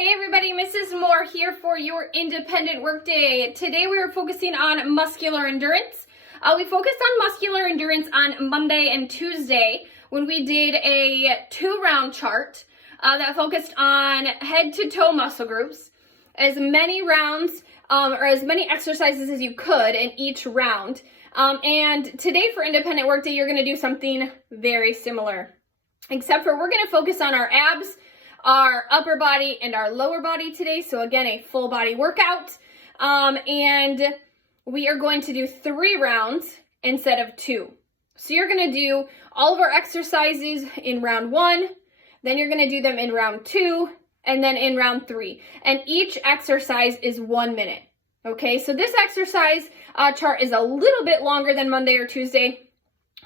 Hey everybody, Mrs. Moore here for your independent workday. Today we are focusing on muscular endurance. We focused on muscular endurance on Monday and Tuesday when we did a 2-round chart that focused on head to toe muscle groups, as many rounds or as many exercises as you could in each round. And today for independent workday, you're going to do something very similar, except for we're going to focus on our abs, our upper body, and our lower body today. So again, a full body workout. And we are going to do 3 rounds instead of 2. So you're going to do all of our exercises in round 1, then you're going to do them in round 2, and then in round 3. And each exercise is 1 minute. Okay, so this exercise chart is a little bit longer than Monday or Tuesday,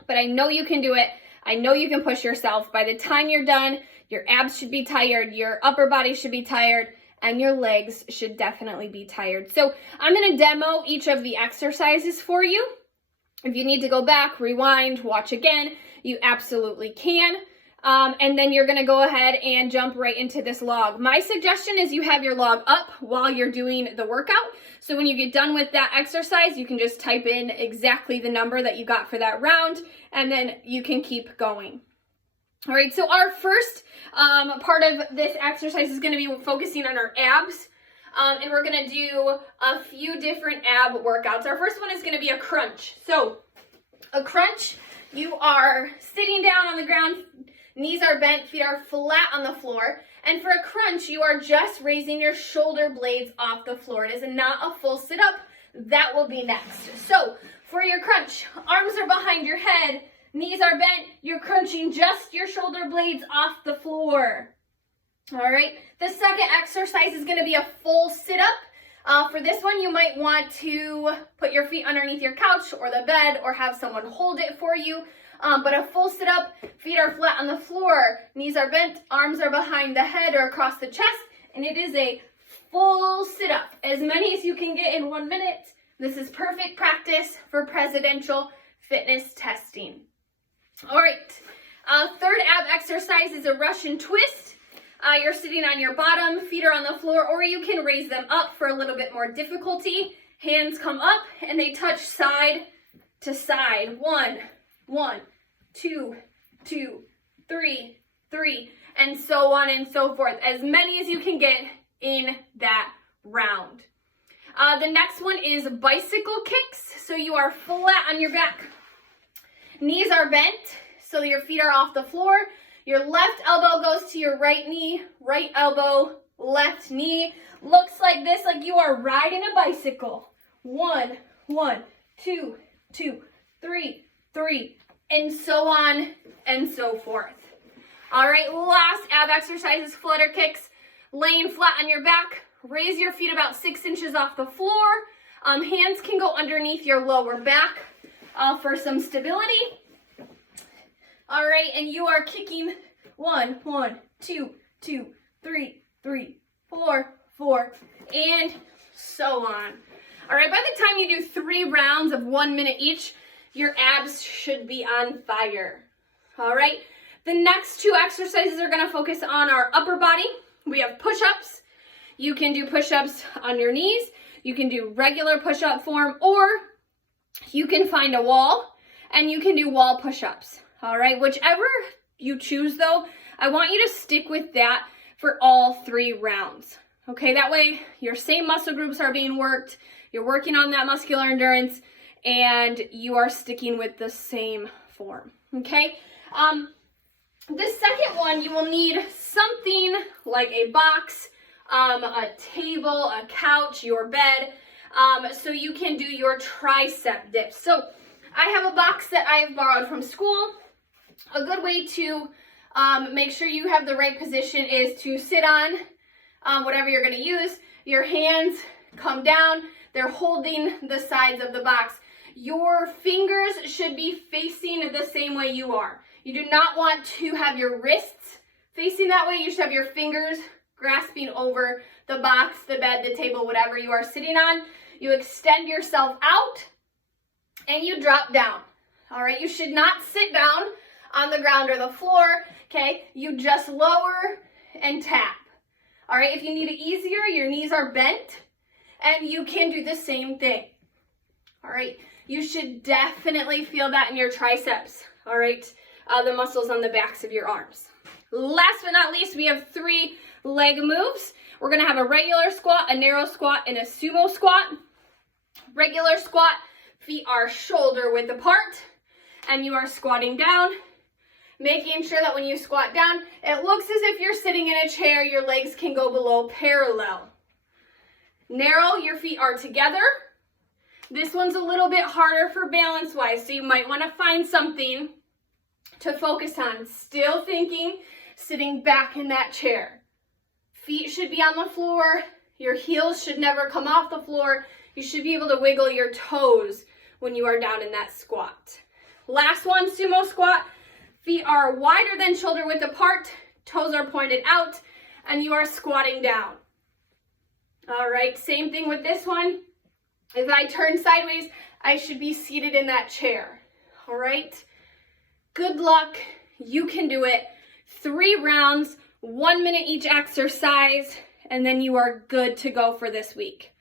but I know you can do it. I know you can push yourself. By the time you're done, your abs should be tired, your upper body should be tired, and your legs should definitely be tired. So I'm going to demo each of the exercises for you. If you need to go back, rewind, watch again, you absolutely can. And then you're going to go ahead and jump right into this log. My suggestion is you have your log up while you're doing the workout. So when you get done with that exercise, you can just type in exactly the number that you got for that round, and then you can keep going. All right, so our first part of this exercise is going to be focusing on our abs, and we're going to do a few different ab workouts. Our first one is going to be a crunch. So a crunch, you are sitting down on the ground, knees are bent, feet are flat on the floor, and for a crunch, you are just raising your shoulder blades off the floor. It is not a full sit-up. That will be next. So for your crunch, arms are behind your head, knees are bent, you're crunching just your shoulder blades off the floor. All right, the second exercise is going to be a full sit-up. For this one, you might want to put your feet underneath your couch or the bed or have someone hold it for you. But a full sit-up, feet are flat on the floor, knees are bent, arms are behind the head or across the chest, and it is a full sit-up. As many as you can get in 1 minute. This is perfect practice for presidential fitness testing. All right, third ab exercise is a Russian twist. You're sitting on your bottom, feet are on the floor, or you can raise them up for a little bit more difficulty. Hands come up and they touch side to side. 1, 2, 3, and so on and so forth. As many as you can get in that round. The next one is bicycle kicks. So you are flat on your back. Knees are bent, so your feet are off the floor. Your left elbow goes to your right knee, right elbow, left knee. Looks like this, like you are riding a bicycle. 1, 2, 3, and so on and so forth. All right, last ab exercise is flutter kicks. Laying flat on your back, raise your feet about 6 inches off the floor. Hands can go underneath your lower back for some stability. All right, and you are kicking 1, 2, 3, 4, and so on. All right, by the time you do 3 rounds of 1 minute each, your abs should be on fire. All right, the next 2 exercises are going to focus on our upper body. We have push-ups. You can do push-ups on your knees. You can do regular push-up form, or you can find a wall and you can do wall push-ups. All right, whichever you choose though, I want you to stick with that for all 3 rounds. Okay, that way your same muscle groups are being worked, you're working on that muscular endurance, and you are sticking with the same form. Okay, the second one, you will need something like a box, a table, a couch, your bed, so you can do your tricep dips. So I have a box that I've borrowed from school. A good way to make sure you have the right position is to sit on whatever you're going to use. Your hands come down. They're holding the sides of the box. Your fingers should be facing the same way you are. You do not want to have your wrists facing that way. You should have your fingers grasping over the box, the bed, the table, whatever you are sitting on. You extend yourself out and you drop down. All right, you should not sit down on the ground or the floor, okay? You just lower and tap. All right, if you need it easier, your knees are bent, and you can do the same thing. All right, you should definitely feel that in your triceps, all right, the muscles on the backs of your arms. Last but not least, we have 3 leg moves. We're gonna have a regular squat, a narrow squat, and a sumo squat. Regular squat, feet are shoulder width apart, and you are squatting down, making sure that when you squat down, it looks as if you're sitting in a chair, your legs can go below parallel. Narrow, your feet are together. This one's a little bit harder for balance-wise, so you might wanna find something to focus on. Still thinking, sitting back in that chair. Feet should be on the floor. Your heels should never come off the floor. You should be able to wiggle your toes when you are down in that squat. Last one, sumo squat. Feet are wider than shoulder width apart. Toes are pointed out, and you are squatting down. All right, same thing with this one. If I turn sideways, I should be seated in that chair. All right? Good luck. You can do it. 3 rounds, 1 minute each exercise, and then you are good to go for this week.